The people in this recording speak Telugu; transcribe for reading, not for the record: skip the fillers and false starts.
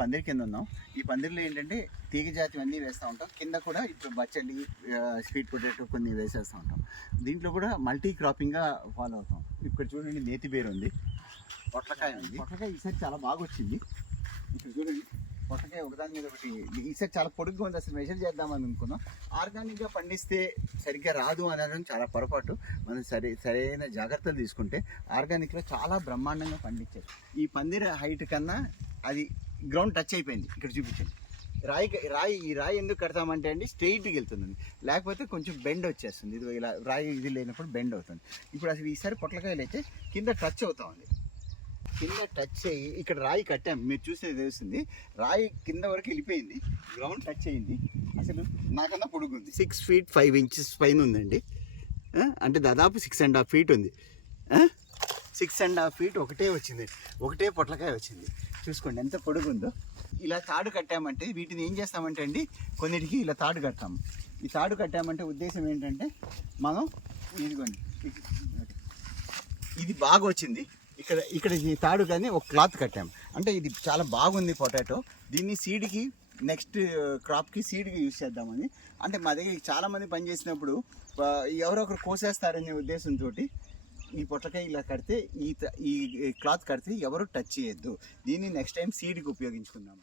పందిరి కింద ఉన్నాం. ఈ పందిరిలో ఏంటంటే తీగ జాతి అన్నీ వేస్తూ ఉంటాం. కింద కూడా ఇప్పుడు బచ్చలి, స్వీట్ పొటాటో కొన్ని వేసేస్తూ ఉంటాం. దీంట్లో కూడా మల్టీ క్రాపింగ్గా ఫాలో అవుతాం. ఇక్కడ చూడండి నేతి బీర ఉంది, పొట్లకాయ ఉంది. పొట్లకాయ ఈసారి చాలా బాగా వచ్చింది. ఇక్కడ చూడండి పొట్లకాయ ఒకదాని మీద ఒకటి. ఈసారి చాలా పొడుగ్గా ఉంది. అసలు మెజర్ చేద్దామని అనుకున్నాం. ఆర్గానిక్గా పండిస్తే సరిగ్గా రాదు అనడం చాలా పొరపాటు. మనం సరైన జాగ్రత్తలు తీసుకుంటే ఆర్గానిక్లో చాలా బ్రహ్మాండంగా పండించారు. ఈ పందిరి హైట్ కన్నా అది గ్రౌండ్ టచ్ అయిపోయింది. ఇక్కడ చూపించండి. ఈ రాయి ఎందుకు కడతామంటే అండి స్ట్రెయిట్కి వెళ్తుంది, లేకపోతే కొంచెం బెండ్ వచ్చేస్తుంది. ఇది ఇలా రాయి ఇది లేనప్పుడు బెండ్ అవుతుంది. ఇప్పుడు అసలు ఈసారి పొట్లకాయలు అయితే కింద టచ్ అవుతా ఉంది. కింద టచ్ అయ్యి ఇక్కడ రాయి కట్టాం, మీరు చూసేది తెలుస్తుంది. రాయి కింద వరకు వెళ్ళిపోయింది, గ్రౌండ్ టచ్ అయింది. అసలు నాకన్నా పొడుగుంది. 6 feet 5 inches పైన ఉందండి. అంటే దాదాపు 6.5 feet ఉంది. 6.5 feet ఒకటే వచ్చింది, ఒకటే పొట్లకాయ వచ్చింది. చూసుకోండి ఎంత పొడుగుందో. ఇలా తాడు కట్టామంటే వీటిని ఏం చేస్తామంటే అండి కొన్నిటికి ఇలా తాడు కట్టాము. ఈ తాడు కట్టామంటే ఉద్దేశం ఏంటంటే మనం ఇదిగోండి ఇది బాగా వచ్చింది. ఇక్కడ ఈ తాడు కానీ ఒక క్లాత్ కట్టాము. అంటే ఇది చాలా బాగుంది పొటాటో. దీన్ని సీడ్కి నెక్స్ట్ క్రాప్కి సీడ్కి యూజ్ చేద్దామని. అంటే మా దగ్గర చాలామంది పనిచేసినప్పుడు ఎవరో ఒకరు కోసేస్తారనే ఉద్దేశంతో ఈ పొట్లకాయ ఇలా కడితే ఈ క్లాత్ కడితే ఎవరు టచ్ చేయొద్దు. దీన్ని నెక్స్ట్ టైం సీడ్కి ఉపయోగించుకుందాం.